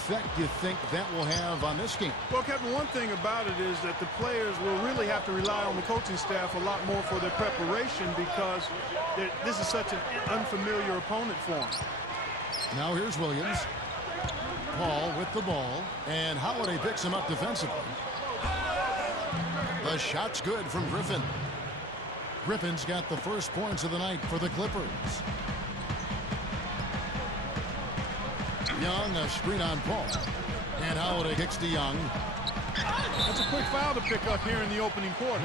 effect do you think that will have on this game? Well, Kevin, one thing about it is that the players will really have to rely on the coaching staff a lot more for their preparation because this is such an unfamiliar opponent for them. Now here's Williams. Paul with the ball, and Holiday picks him up defensively. The shot's good from Griffin. Griffin's got the first points of the night for the Clippers. Young, a screen on Paul. And Holiday kicks to Young. That's a quick foul to pick up here in the opening quarter.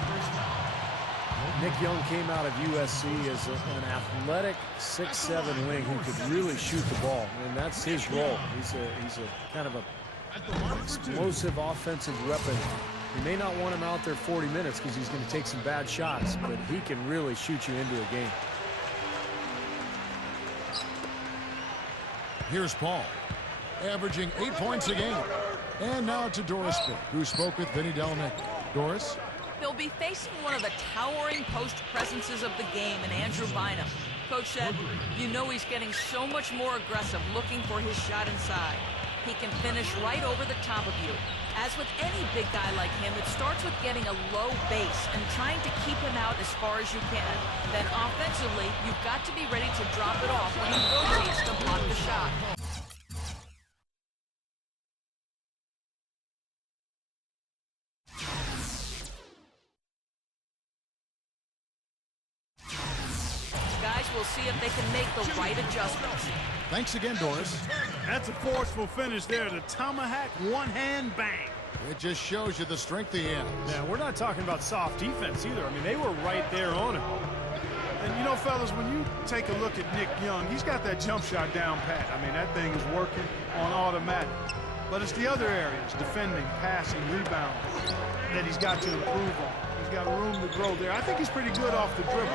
Nick Young came out of USC as an athletic 6'7" wing who could really shoot the ball, and that's his role. He's a kind of a explosive offensive weapon. You may not want him out there 40 minutes because he's going to take some bad shots, but he can really shoot you into a game. Here's Paul, averaging 8 points a game. And now to Doris, who spoke with Vinny Del Negro. Doris? He'll be facing one of the towering post presences of the game in Andrew Bynum. Coach said, you know he's getting so much more aggressive looking for his shot inside. He can finish right over the top of you. As with any big guy like him, it starts with getting a low base and trying to keep him out as far as you can. Then offensively, you've got to be ready to drop it off when he rotates to block the shot. Guys will see if they can make the right adjustments. Thanks again, Doris. That's a forceful finish there. The tomahawk one-hand bang. It just shows you the strength he has. Yeah, we're not talking about soft defense either. I mean, they were right there on him. And, you know, fellas, when you take a look at Nick Young, he's got that jump shot down pat. I mean, that thing is working on automatic. But it's the other areas, defending, passing, rebounding, that he's got to improve on. He's got room to grow there. I think he's pretty good off the dribble.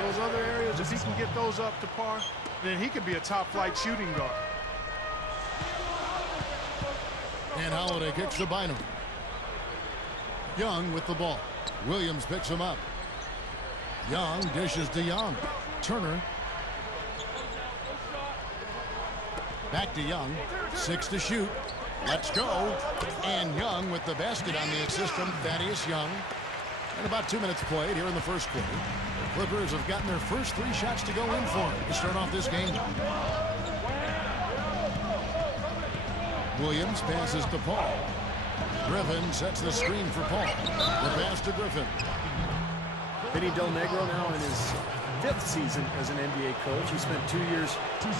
Those other areas, if he can get those up to par, then he could be a top-flight shooting guard. And Holiday kicks to Bynum. Young with the ball. Williams picks him up. Young dishes to Young. Turner. Back to Young. 6 to shoot. Let's go. And Young with the basket on the assist from Thaddeus Young. And about 2 minutes played here in the first quarter. The Clippers have gotten their first 3 shots to go in for them to start off this game. Williams passes to Paul. Griffin sets the screen for Paul. The pass to Griffin. Vinny Del Negro now in his 5th season as an NBA coach. He spent 2 years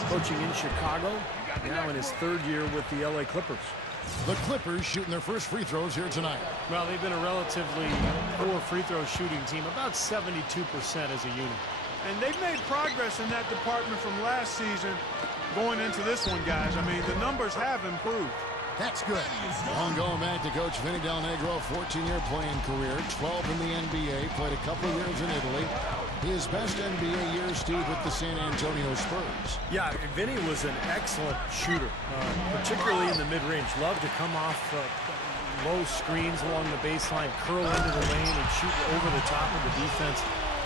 coaching in Chicago, now in his 3rd year with the LA Clippers. The Clippers shooting their first free throws here tonight. Well, they've been a relatively poor free throw shooting team, about 72% as a unit. And they've made progress in that department from last season going into this one, guys. I mean, the numbers have improved. That's good. On going back to Coach Vinny Del Negro, 14-year playing career, 12 in the NBA, played a couple years in Italy. His best NBA year, Steve, with the San Antonio Spurs. Yeah, Vinny was an excellent shooter, particularly in the mid-range. Loved to come off low screens along the baseline, curl into the lane, and shoot over the top of the defense.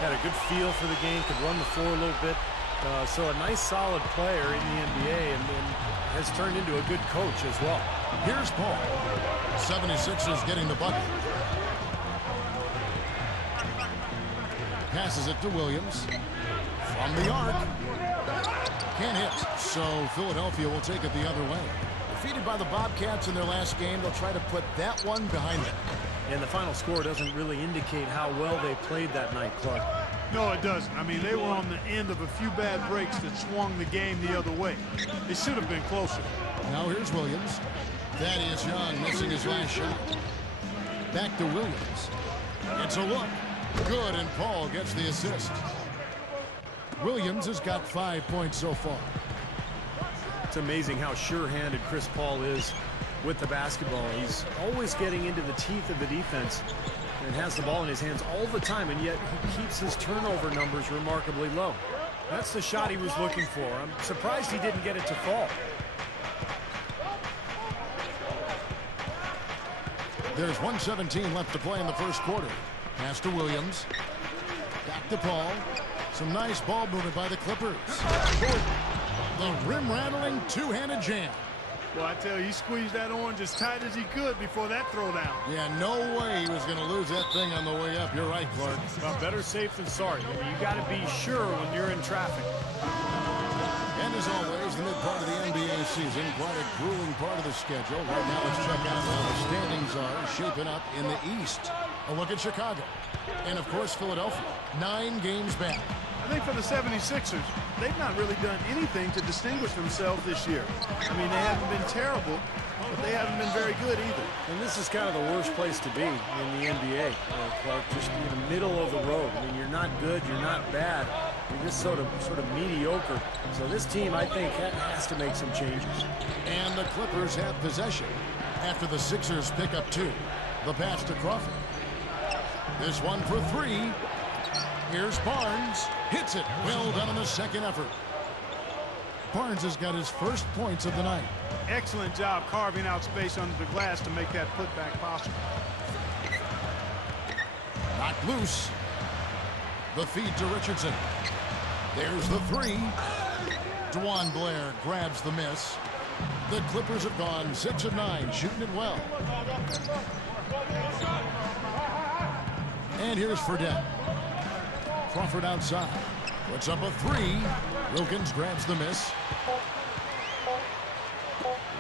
Had a good feel for the game, could run the floor a little bit. So a nice, solid player in the NBA, and has turned into a good coach as well. Here's Paul. 76ers getting the bucket. Passes it to Williams. From the arc. Can't hit, so Philadelphia will take it the other way. Defeated by the Bobcats in their last game, they'll try to put that one behind them. And the final score doesn't really indicate how well they played that night, Clark. No, it doesn't. I mean, they were on the end of a few bad breaks that swung the game the other way. It should have been closer. Now here's Williams. Thaddeus Young missing his last shot. Back to Williams. It's a look. Good, and Paul gets the assist. Williams has got 5 points so far. It's amazing how sure-handed Chris Paul is with the basketball. He's always getting into the teeth of the defense and has the ball in his hands all the time, and yet he keeps his turnover numbers remarkably low. That's the shot he was looking for. I'm surprised he didn't get it to fall. There's 1:17 left to play in the first quarter. Pass to Williams. Back to Paul. Some nice ball movement by the Clippers. The rim-rattling two-handed jam. Well, I tell you, he squeezed that orange as tight as he could before that throwdown. Yeah, no way he was going to lose that thing on the way up. You're right, Clark. Well, better safe than sorry. I mean, you got to be sure when you're in traffic. And as always, the mid part of the NBA season, quite a grueling part of the schedule. Right now, let's check out how the standings are shaping up in the East. A look at Chicago. And, of course, Philadelphia. 9 games back. I think for the 76ers, they've not really done anything to distinguish themselves this year. I mean, they haven't been terrible, but they haven't been very good either. And this is kind of the worst place to be in the NBA, Clark, just in the middle of the road. I mean, you're not good, you're not bad, you're just sort of mediocre. So this team, I think, has to make some changes. And the Clippers have possession after the Sixers pick up 2. The pass to Crawford. This one for 3. Here's Barnes. Hits it. Well done on the second effort. Barnes has got his first points of the night. Excellent job carving out space under the glass to make that putback possible. Knocked loose. The feed to Richardson. There's the 3. DeJuan Blair grabs the miss. The Clippers have gone 6 of 9, shooting it well. And here's Fredette. Crawford outside. Puts up a 3. Wilkins grabs the miss.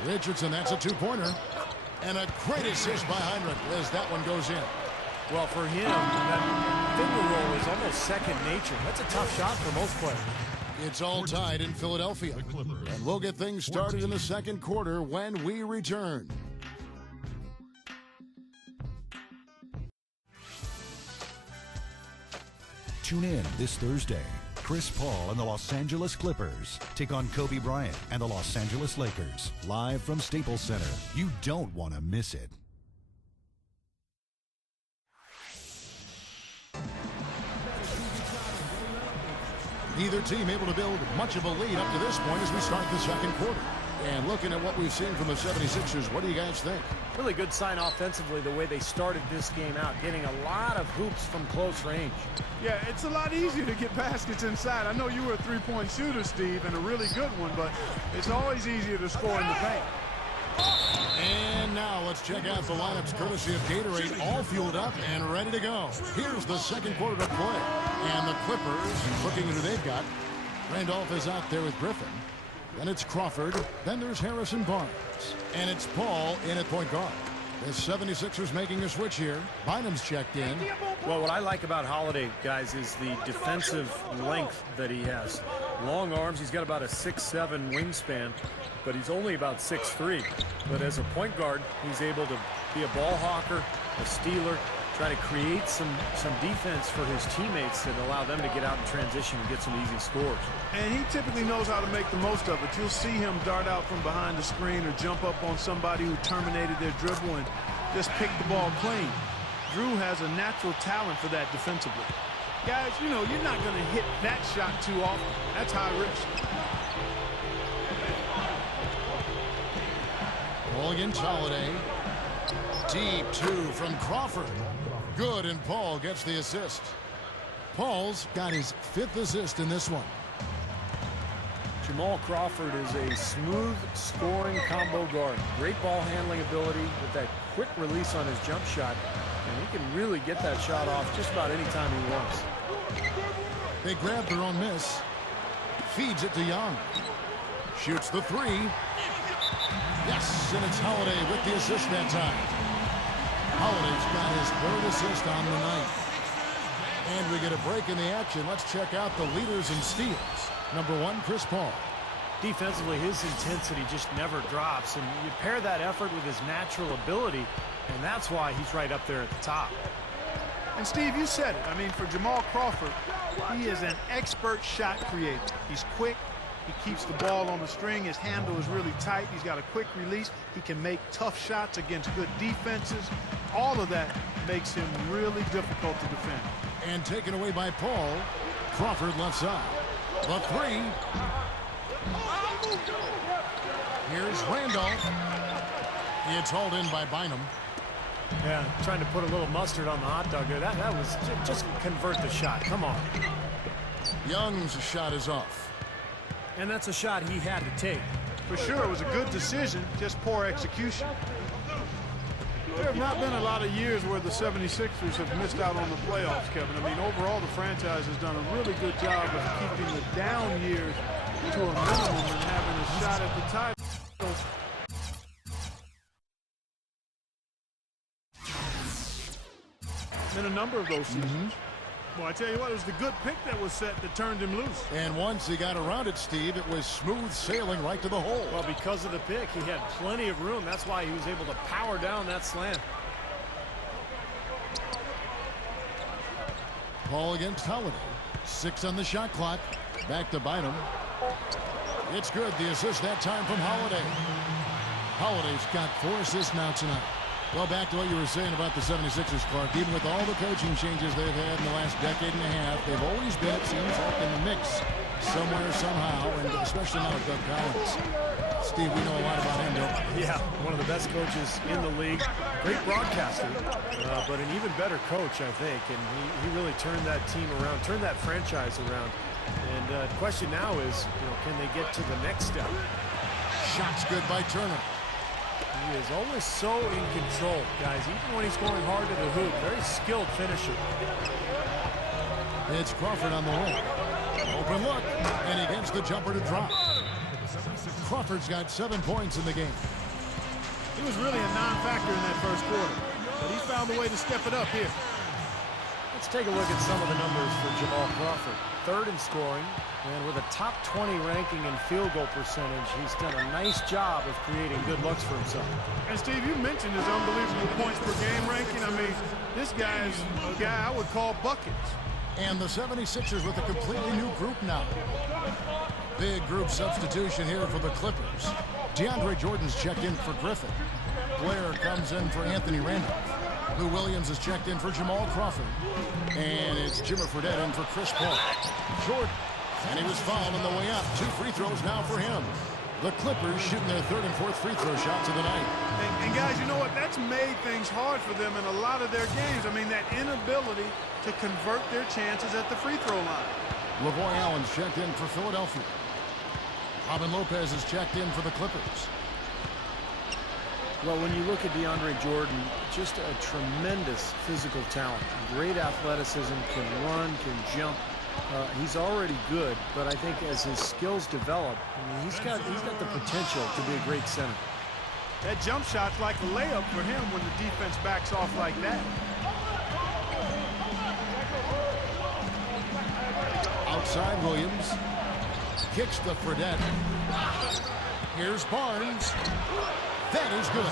Richardson, that's a 2-pointer. And a great assist by Heinrich as that one goes in. Well, for him, that finger roll is almost second nature. That's a tough shot for most players. It's all tied in Philadelphia. And we'll get things started in the second quarter when we return. Tune in this Thursday. Chris Paul and the Los Angeles Clippers take on Kobe Bryant and the Los Angeles Lakers. Live from Staples Center. You don't want to miss it. Neither team able to build much of a lead up to this point as we start the second quarter. And looking at what we've seen from the 76ers, what do you guys think? Really good sign offensively the way they started this game out, getting a lot of hoops from close range. Yeah, it's a lot easier to get baskets inside. I know you were a three-point shooter, Steve, and a really good one, but it's always easier to score in the paint. And now let's check out the lineups courtesy of Gatorade, all fueled up and ready to go. Here's the second quarter to play. And the Clippers looking at who they've got. Randolph is out there with Griffin. Then it's Crawford. Then there's Harrison Barnes. And it's Paul in at point guard. The 76ers making a switch here. Bynum's checked in. Well, what I like about Holiday, guys, is the defensive length that he has. Long arms. He's got about a 6'7" wingspan, but he's only about 6'3". But as a point guard, he's able to be a ball hawker, a stealer, try to create some defense for his teammates that allow them to get out in transition and get some easy scores. And he typically knows how to make the most of it. You'll see him dart out from behind the screen or jump up on somebody who terminated their dribble and just pick the ball clean. Jrue has a natural talent for that defensively. Guys, you know, you're not going to hit that shot too often. That's high risk. Ball against Holiday. Deep 2 from Crawford. Good, and Paul gets the assist. Paul's got his 5th assist in this one. Jamal Crawford is a smooth scoring combo guard. Great ball handling ability with that quick release on his jump shot. And he can really get that shot off just about any time he wants. They grab their own miss. Feeds it to Young. Shoots the 3. Yes, and it's Holiday with the assist that time. Holiday's got his 3rd assist on the night. And we get a break in the action. Let's check out the leaders in steals. Number 1, Chris Paul. Defensively, his intensity just never drops. And you pair that effort with his natural ability, and that's why he's right up there at the top. And Steve, you said it. I mean, for Jamal Crawford, he is an expert shot creator. He's quick. He keeps the ball on the string. His handle is really tight. He's got a quick release. He can make tough shots against good defenses. All of that makes him really difficult to defend. And taken away by Paul. Crawford left side. The 3. Here's Randolph. It's hauled in by Bynum. Yeah, trying to put a little mustard on the hot dog there. That was just convert the shot. Come on. Young's shot is off. And that's a shot he had to take. For sure, it was a good decision, just poor execution. There have not been a lot of years where the 76ers have missed out on the playoffs, Kevin. I mean, overall, the franchise has done a really good job of keeping the down years to a minimum and having a shot at the title. In a number of those seasons. Well, I tell you what, it was the good pick that was set that turned him loose. And once he got around it, Steve, it was smooth sailing right to the hole. Well, because of the pick, he had plenty of room. That's why he was able to power down that slam. Ball against Holiday. 6 on the shot clock. Back to Bynum. It's good. The assist that time from Holiday. Holiday's got 4 assists now tonight. Well, back to what you were saying about the 76ers, Clark. Even with all the coaching changes they've had in the last decade and a half, they've always been, it seems like, in the mix somewhere, somehow, and especially now with Doug Collins. Steve, we know a lot about him, don't we? Yeah, one of the best coaches in the league. Great broadcaster, but an even better coach, I think. And he really turned that team around, turned that franchise around. And the question now is, can they get to the next step? Shot's good by Turner. He is always so in control, guys, even when he's going hard to the hoop. Very skilled finisher. It's Crawford on the wing. Open look, and he gets the jumper to drop. Crawford's got 7 points in the game. He was really a non-factor in that first quarter, but he found a way to step it up here. Let's take a look at some of the numbers for Jamal Crawford. 3rd in scoring, and with a top 20 ranking in field goal percentage, he's done a nice job of creating good looks for himself. And Steve, you mentioned his unbelievable points per game ranking. I mean, this guy is a guy I would call buckets. And the 76ers with a completely new group now. Big group substitution here for the Clippers. DeAndre Jordan's checked in for Griffin. Blair comes in for Anthony Randolph. Lou Williams is checked in for Jamal Crawford. And it's Fredette in for Chris Paul. Jordan. And he was fouled on the way up. 2 free throws now for him. The Clippers shooting their 3rd and 4th free throw shots of the night. And guys, you know what? That's made things hard for them in a lot of their games. I mean, that inability to convert their chances at the free throw line. Lavoy Allen's checked in for Philadelphia. Robin Lopez is checked in for the Clippers. Well, when you look at DeAndre Jordan, just a tremendous physical talent. Great athleticism, can run, can jump. He's already good, but I think as his skills develop, he's got the potential to be a great center. That jump shot's like a layup for him when the defense backs off like that. Outside Williams. Kicks to Fredette. Here's Barnes. That is good.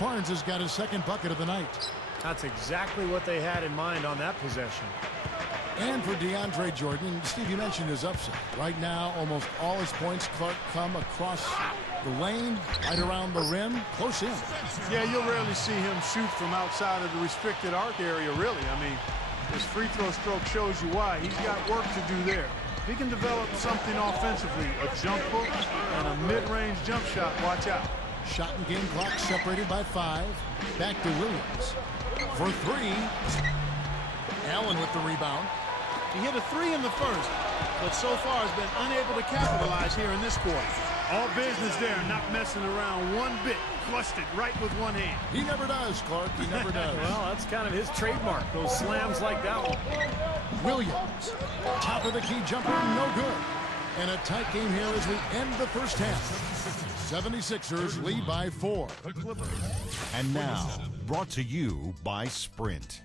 Barnes has got his 2nd bucket of the night. That's exactly what they had in mind on that possession. And for DeAndre Jordan, Steve, you mentioned his upside. Right now, almost all his points, Clark, come across the lane, right around the rim, close in. Yeah, you'll rarely see him shoot from outside of the restricted arc area, really. I mean, his free throw stroke shows you why. He's got work to do there. If he can develop something offensively, a jump hook and a mid-range jump shot, watch out. Shot and game clock separated by 5. Back to Williams. For 3. Allen with the rebound. He hit a 3 in the first, but so far has been unable to capitalize here in this quarter. All business there, not messing around one bit. Flushed it right with one hand. He never does, Clark. He never does. Well, that's kind of his trademark, those slams like that one. Williams. Top of the key jumper, no good. And a tight game here as we end the first half. 76ers lead by 4. And now, brought to you by Sprint.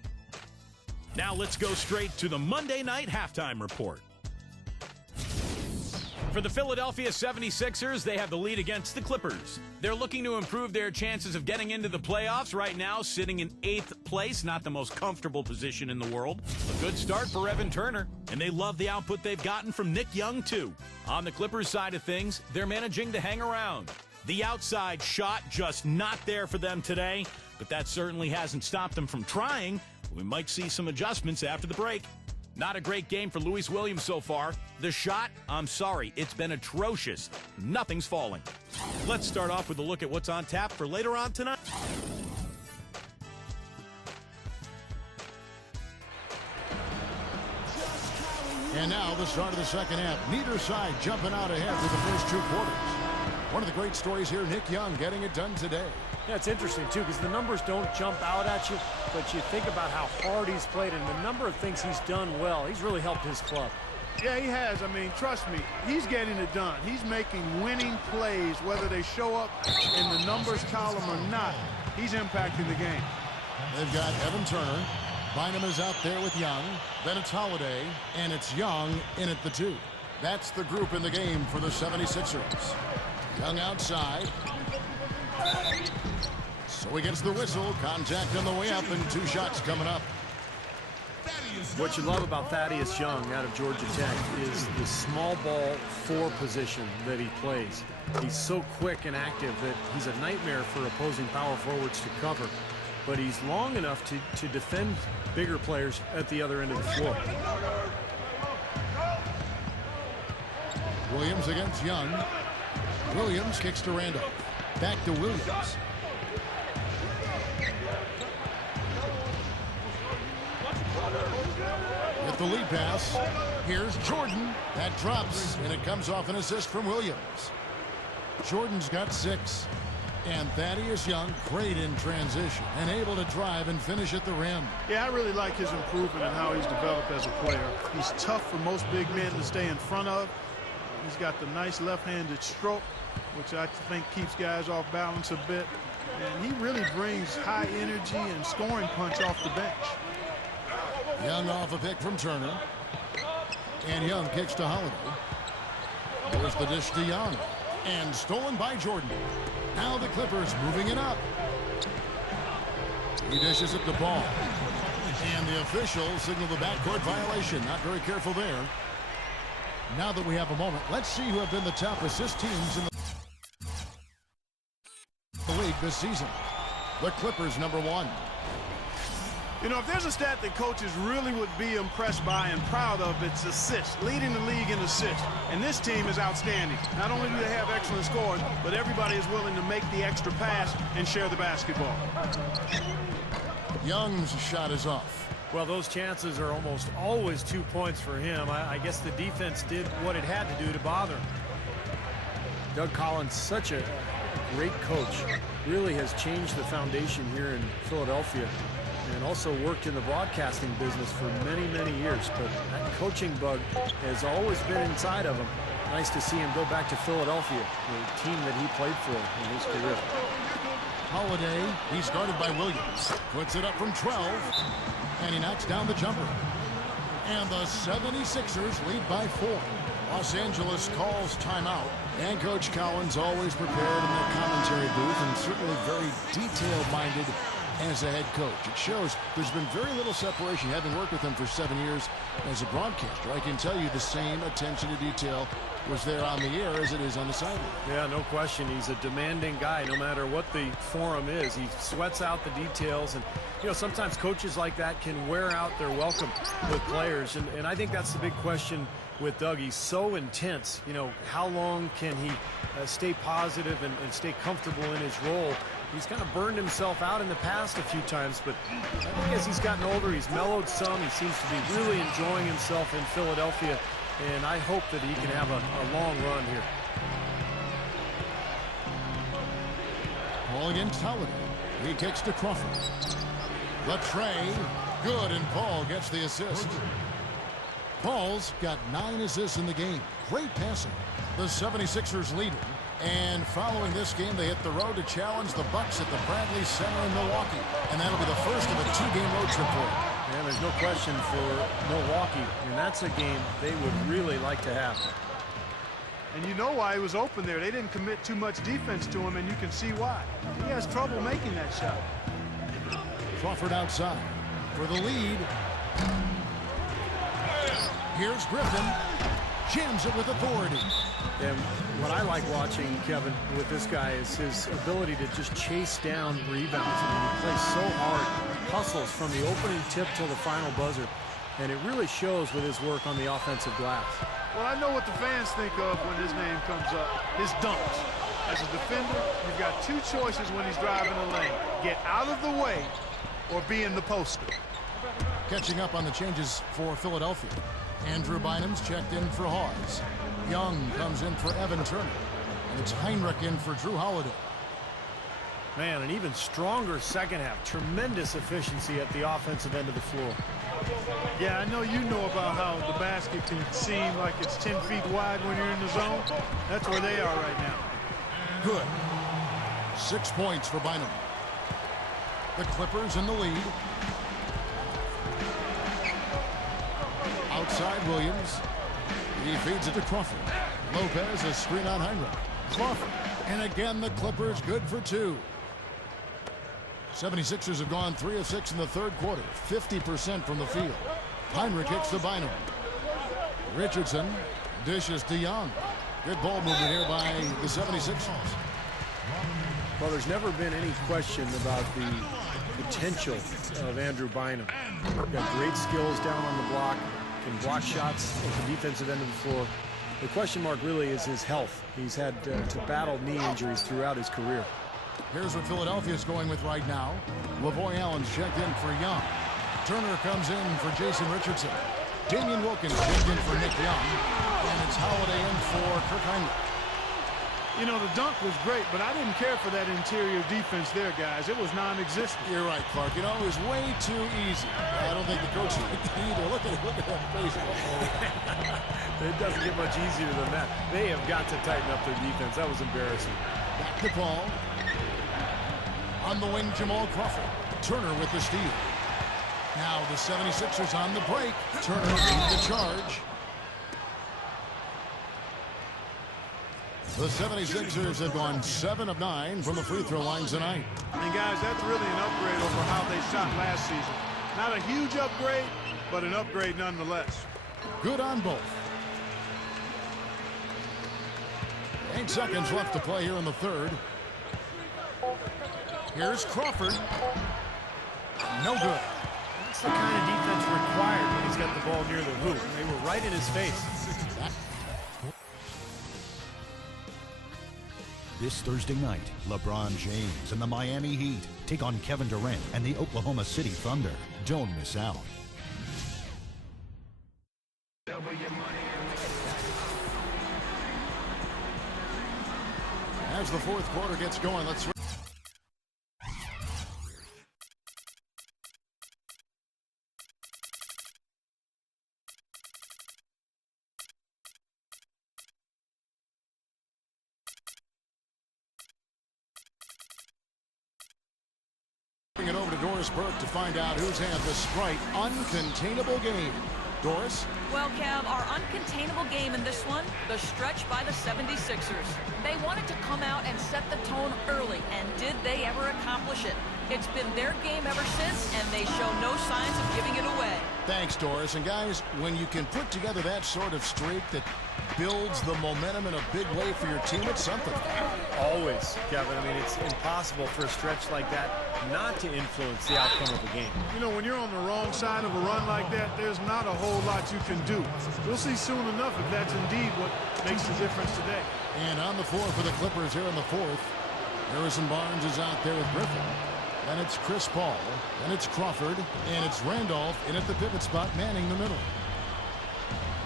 Now let's go straight to the Monday night halftime report. For the Philadelphia 76ers, they have the lead against the Clippers. They're looking to improve their chances of getting into the playoffs right now, sitting in 8th place, not the most comfortable position in the world. A good start for Evan Turner, and they love the output they've gotten from Nick Young, too. On the Clippers side of things, they're managing to hang around. The outside shot just not there for them today, but that certainly hasn't stopped them from trying. We might see some adjustments after the break. Not a great game for Louis Williams so far. The shot, I'm sorry, it's been atrocious. Nothing's falling. Let's start off with a look at what's on tap for later on tonight. And now the start of the second half. Neither side jumping out ahead for the first 2 quarters. One of the great stories here, Nick Young getting it done today. Yeah, it's interesting, too, because the numbers don't jump out at you, but you think about how hard he's played and the number of things he's done well. He's really helped his club. Yeah, he has. I mean, trust me, he's getting it done. He's making winning plays, whether they show up in the numbers column or not. He's impacting the game. They've got Evan Turner. Bynum is out there with Young. Then it's Holiday, and it's Young in at the 2. That's the group in the game for the 76ers. Young outside. So he gets the whistle. Contact on the way up, and 2 shots coming up. What you love about Thaddeus Young out of Georgia Tech is the small ball 4 position that he plays. He's so quick and active that he's a nightmare for opposing power forwards to cover. But he's long enough to defend bigger players at the other end of the floor. Williams against Young. Williams kicks to Randolph. Back to Williams. With the lead pass, here's Jordan. That drops, and it comes off an assist from Williams. Jordan's got 6. And Thaddeus Young, great in transition and able to drive and finish at the rim. Yeah, I really like his improvement and how he's developed as a player. He's tough for most big men to stay in front of. He's got the nice left-handed stroke, which I think keeps guys off balance a bit. And he really brings high energy and scoring punch off the bench. Young off a pick from Turner. And Young kicks to Holiday. There's the dish to Young. And stolen by Jordan. Now the Clippers moving it up. He dishes it to Ball. And the officials signal the backcourt violation. Not very careful there. Now that we have a moment, let's see who have been the top assist teams in the league this season. The Clippers, number 1. You know, if there's a stat that coaches really would be impressed by and proud of, it's assists, leading the league in assists. And this team is outstanding. Not only do they have excellent scoring, but everybody is willing to make the extra pass and share the basketball. Young's shot is off. Well, those chances are almost always 2 points for him. I guess the defense did what it had to do to bother him. Doug Collins, such a great coach, really has changed the foundation here in Philadelphia. And also worked in the broadcasting business for many, many years. But that coaching bug has always been inside of him. Nice to see him go back to Philadelphia, the team that he played for in his career. Holiday, he's guarded by Williams. Puts it up from 12. And he knocks down the jumper. And the 76ers lead by 4. Los Angeles calls timeout. And Coach Collins always prepared in the commentary booth and certainly very detail-minded as a head coach. It shows there's been very little separation. Having worked with him for 7 years as a broadcaster, I can tell you the same attention to detail was there on the air as it is on the sideline. Yeah, no question. He's a demanding guy no matter what the forum is. He sweats out the details, and you know, sometimes coaches like that can wear out their welcome with players, and I think that's the big question with Doug. He's so intense. You know, how long can he stay positive and stay comfortable in his role? He's kind of burned himself out in the past a few times, but I think as he's gotten older, he's mellowed some. He seems to be really enjoying himself in Philadelphia, and I hope that he can have a long run here. Ball against Holiday. He kicks to Crawford. The tray, good, and Paul gets the assist. Paul's got 9 assists in the game. Great passing. The 76ers leading. And following this game, they hit the road to challenge the Bucks at the Bradley Center in Milwaukee. And that'll be the first of a 2-game road trip for them. And there's no question for Milwaukee, and that's a game they would really like to have. And you know why he was open there. They didn't commit too much defense to him, and you can see why. He has trouble making that shot. Crawford outside for the lead. Here's Griffin. Jams it with authority. And what I like watching, Kevin, with this guy is his ability to just chase down rebounds. I mean, he plays so hard, hustles from the opening tip till the final buzzer, and it really shows with his work on the offensive glass. Well, I know what the fans think of when his name comes up, his dunks. As a defender, you've got 2 choices when he's driving the lane. Get out of the way or be in the poster. Catching up on the changes for Philadelphia. Andrew Bynum's checked in for Hawes. Young comes in for Evan Turner. And it's Heinrich in for Jrue Holiday. Man, an even stronger second half. Tremendous efficiency at the offensive end of the floor. Yeah, I know you know about how the basket can seem like it's 10 feet wide when you're in the zone. That's where they are right now. Good. 6 points for Bynum. The Clippers in the lead. Outside Williams. He feeds it to Crawford. Lopez, a screen on Heinrich. Crawford. And again, the Clippers good for 2. 76ers have gone 3 of 6 in the third quarter. 50% from the field. Heinrich kicks to Bynum. Richardson dishes to Young. Good ball movement here by the 76ers. Well, there's never been any question about the potential of Andrew Bynum. Got great skills down on the block, can block shots at the defensive end of the floor. The question mark really is his health. He's had to battle knee injuries throughout his career. Here's what Philadelphia's going with right now. Lavoy Allen's checked in for Young. Turner comes in for Jason Richardson. Damian Wilkins checked in for Nick Young. And it's Holiday in for Kirk Heinrich. You know, the dunk was great, but I didn't care for that interior defense there, guys. It was non-existent. You're right, Clark. You know, it was way too easy. I don't think the coach liked it either. Look at that face. It doesn't get much easier than that. They have got to tighten up their defense. That was embarrassing. Back to Paul. On the wing, Jamal Crawford. Turner with the steal. Now the 76ers on the break. Turner leads the charge. The 76ers have gone 7 of 9 from the free throw line tonight. And guys, that's really an upgrade over how they shot last season. Not a huge upgrade, but an upgrade nonetheless. Good on both. 8 seconds left to play here in the third. Here's Crawford. No good. That's the kind of defense required when he's got the ball near the hoop. They were right in his face. This Thursday night, LeBron James and the Miami Heat take on Kevin Durant and the Oklahoma City Thunder. Don't miss out. As the fourth quarter gets going, let's... it over to Doris Burke to find out who's had the Sprite uncontainable game. Doris? Well, Cav, our uncontainable game in this one, the stretch by the 76ers. They wanted to come out and set the tone early, and did they ever accomplish it? It's been their game ever since, and they show no signs of giving it away. Thanks, Doris. And guys, when you can put together that sort of streak that builds the momentum in a big way for your team, it's something. Always, Kevin. I mean, it's impossible for a stretch like that not to influence the outcome of the game. You know, when you're on the wrong side of a run like that, there's not a whole lot you can do. We'll see soon enough if that's indeed what makes the difference today. And on the floor for the Clippers here in the fourth, Harrison Barnes is out there with Griffin. And it's Chris Paul, and it's Crawford, and it's Randolph in at the pivot spot, manning the middle.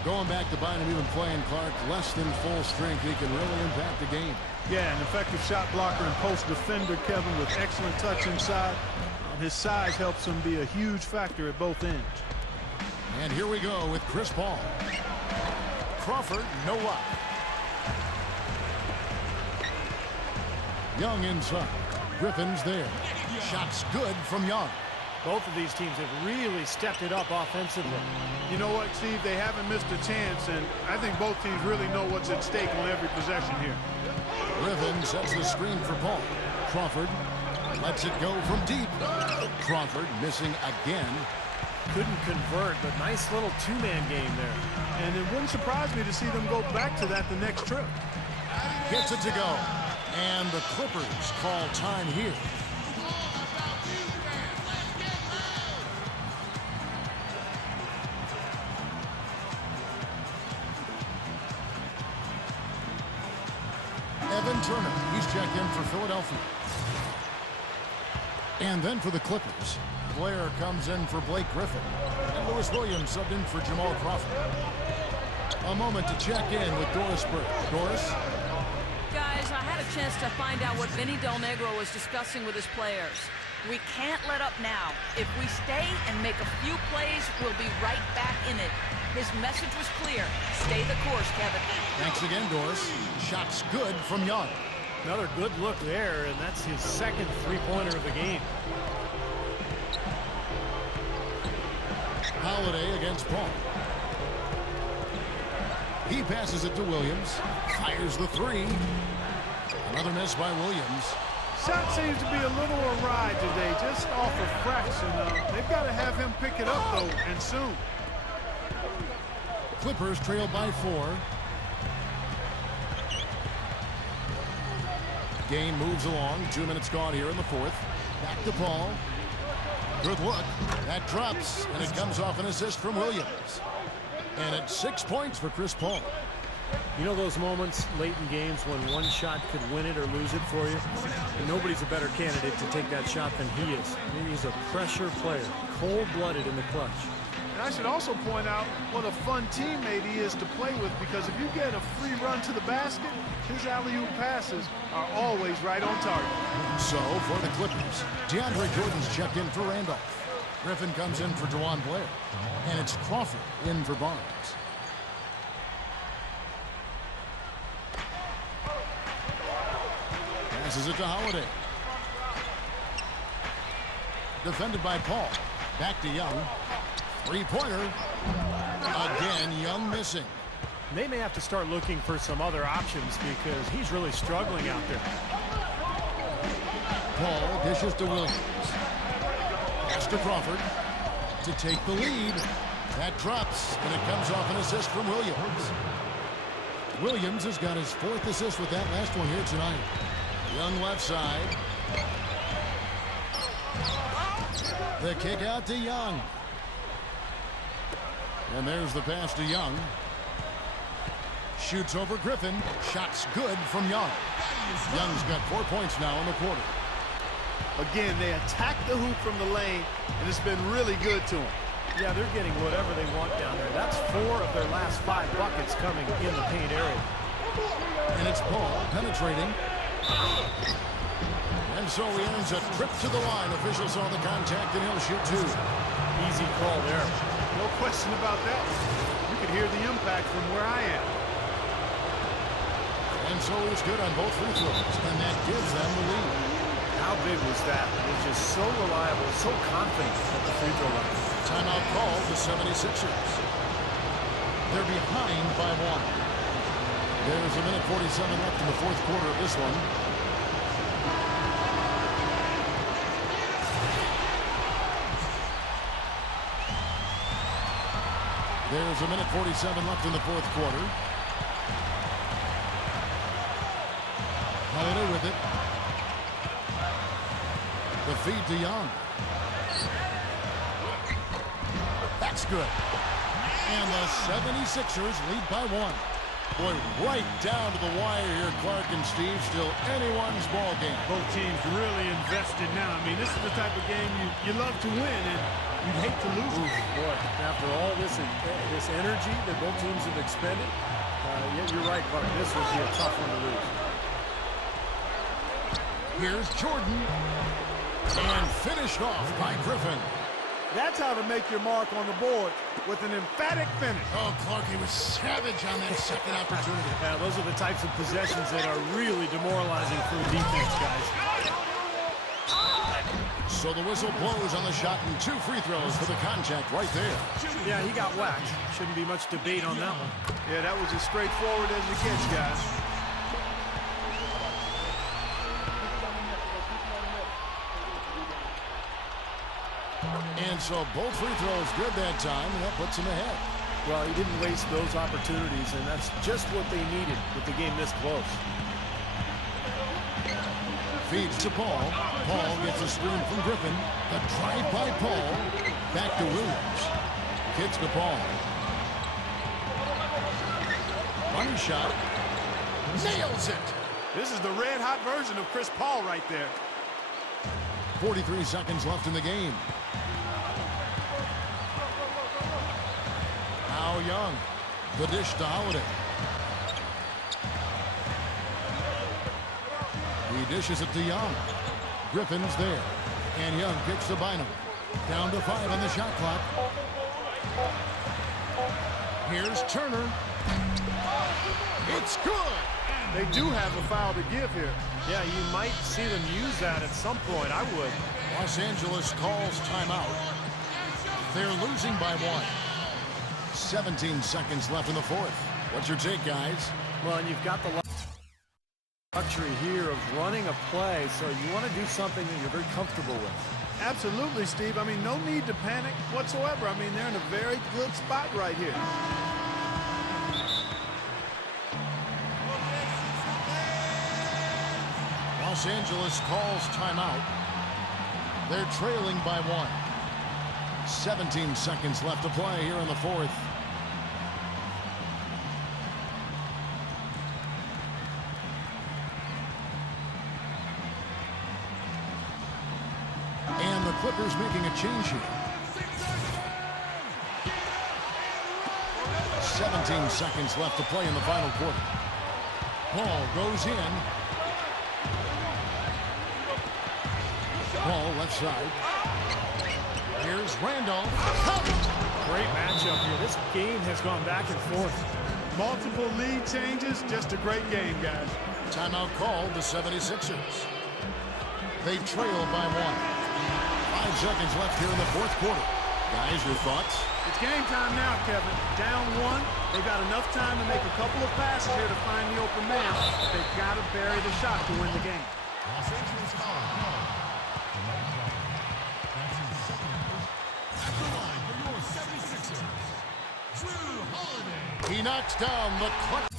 Going back to Bynum, even playing Clark less than full strength, he can really impact the game. Yeah, an effective shot blocker and post defender, Kevin, with excellent touch inside. His size helps him be a huge factor at both ends. And here we go with Chris Paul. Crawford, no luck. Young inside. Griffin's there. Shot's good from Young. Both of these teams have really stepped it up offensively. You know what, Steve? They haven't missed a chance, and I think both teams really know what's at stake on every possession here. Griffin sets the screen for Paul. Crawford lets it go from deep. Crawford missing again. Couldn't convert, but nice little two-man game there. And it wouldn't surprise me to see them go back to that the next trip. Gets it to go. And the Clippers call time here. Evan Turner, he's checked in for Philadelphia. And then for the Clippers, Blair comes in for Blake Griffin. And Lewis Williams subbed in for Jamal Crawford. A moment to check in with Doris Burke. Doris? Guys, I had a chance to find out what Vinny Del Negro was discussing with his players. We can't let up now. If we stay and make a few plays, we'll be right back in it. His message was clear. Stay the course, Kevin. Thanks again, Doris. Shot's good from Young. Another good look there, and that's his second three-pointer of the game. Holiday against Paul. He passes it to Williams. Fires the three. Another miss by Williams. Shot seems to be a little awry today, just off a fraction. They've got to have him pick it up, though, and soon. Clippers trailed by 4. Game moves along. 2 minutes gone here in the fourth. Back to Paul. Good look. That drops, and it comes off an assist from Williams. And it's 6 points for Chris Paul. You know those moments late in games when one shot could win it or lose it for you? And nobody's a better candidate to take that shot than he is. He's a pressure player, cold-blooded in the clutch. And I should also point out what a fun teammate he is to play with, because if you get a free run to the basket, his alley-oop passes are always right on target. So, for the Clippers, DeAndre Jordan's checked in for Randolph. Griffin comes in for DeJuan Blair. And it's Crawford in for Barnes. Passes it to Holiday. Defended by Paul. Back to Young. Three-pointer. Again, Young missing. They may have to start looking for some other options because he's really struggling out there. Paul dishes to Williams. Pass to Crawford to take the lead. That drops, and it comes off an assist from Williams. Williams has got his 4th assist with that last one here tonight. Young left side. The kick out to Young. And there's the pass to Young. Shoots over Griffin. Shot's good from Young. Young's got 4 points now in the quarter. Again, they attack the hoop from the lane, and it's been really good to them. Yeah, they're getting whatever they want down there. That's 4 of their last 5 buckets coming in the paint area. And it's Paul penetrating. And so he earns a trip to the line. Officials saw the contact, and he'll shoot 2. Easy call there. No question about that. You can hear the impact from where I am. And so he's good on both free throws, and that gives them the lead. How big was that? He's just so reliable, so confident at the free throw line. Timeout called the 76ers. They're behind by 1. There's a minute 47 left in the fourth quarter of this one. There's a minute 47 left in the fourth quarter. Holiday with it. The feed to Young. That's good. And the 76ers lead by 1. Boy, right down to the wire here, Clark and Steve. Still anyone's ball game. Both teams really invested now. I mean, this is the type of game you love to win, and you'd hate to lose it. Boy, after all this energy that both teams have expended, you're right, Clark. This would be a tough one to lose. Here's Jordan. And finished off by Griffin. That's how to make your mark on the board, with an emphatic finish. Oh, Clark, he was savage on that second opportunity. Yeah, those are the types of possessions that are really demoralizing for the defense, guys. So the whistle blows on the shot, and 2 free throws for the contact right there. Yeah, he got whacked. Shouldn't be much debate on that one. Yeah, that was as straightforward as it gets, guys. And so both free throws good that time, and that puts him ahead. Well, he didn't waste those opportunities, and that's just what they needed with the game this close. Feeds to Paul. Paul gets a screen from Griffin. The drive by Paul. Back to Williams. Kicks to Paul. Money shot. Nails it. This is the red-hot version of Chris Paul right there. 43 seconds left in the game. Now Young. The dish to Holiday. He dishes it to Young. Griffin's there. And Young kicks to Bynum. Down to 5 on the shot clock. Here's Turner. It's good. They do have a foul to give here. Yeah, you might see them use that at some point. I would. Los Angeles calls timeout. They're losing by 1. 17 seconds left in the fourth. What's your take, guys? Well, and you've got the luxury here of running a play, so you want to do something that you're very comfortable with. Absolutely, Steve. I mean, no need to panic whatsoever. I mean, they're in a very good spot right here. Los Angeles calls timeout. They're trailing by 1. 17 seconds left to play here in the fourth. And the Clippers making a change here. 17 seconds left to play in the final quarter. Paul goes in. Paul left side. Here's Randolph. Great matchup here. This game has gone back and forth. Multiple lead changes. Just a great game, guys. Timeout called the 76ers. They trail by 1. 5 seconds left here in the fourth quarter. Guys, your thoughts? It's game time now, Kevin. Down 1. They've got enough time to make a couple of passes here to find the open man. They've got to bury the shot to win the game. Los Angeles foul call. The red flag. That's his second first. At the line for your 76ers, Jrue Holiday. He knocks down the clutch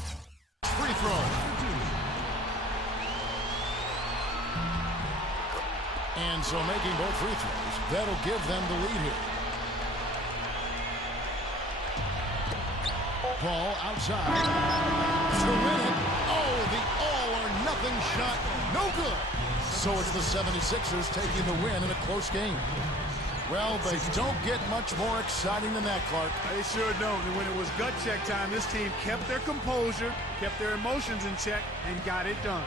free throw. And so making both free throws, that'll give them the lead here. Paul outside to win it. Oh, the all-or-nothing shot. No good. So it's the 76ers taking the win in a close game. Well, they don't get much more exciting than that, Clark. They sure don't. And when it was gut check time, this team kept their composure, kept their emotions in check, and got it done.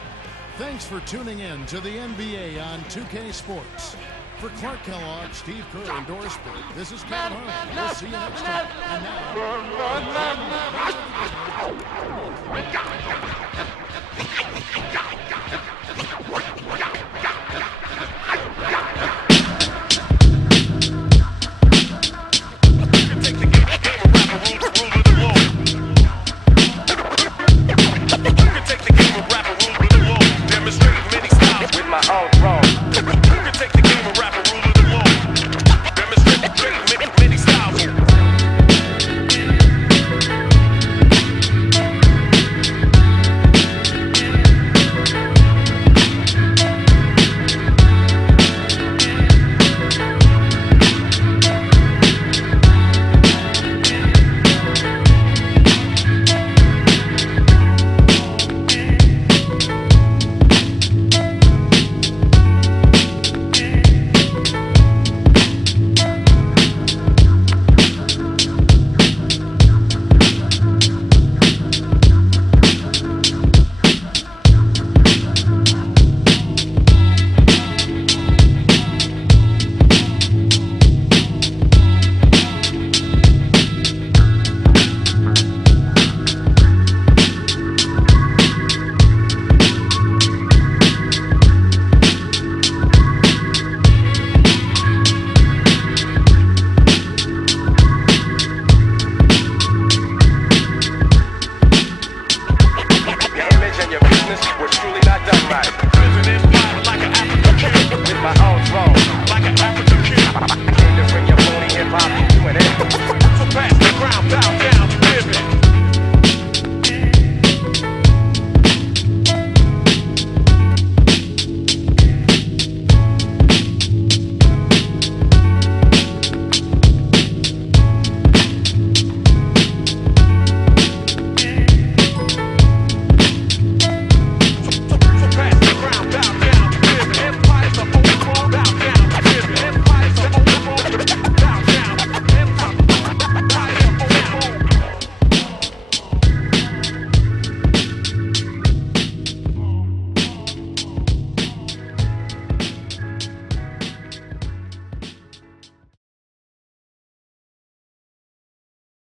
Thanks for tuning in to the NBA on 2K Sports. For Clark Kellogg, Steve Kerr, and Doris Burke, this is Kevin Harlan. We'll see you next time. And now...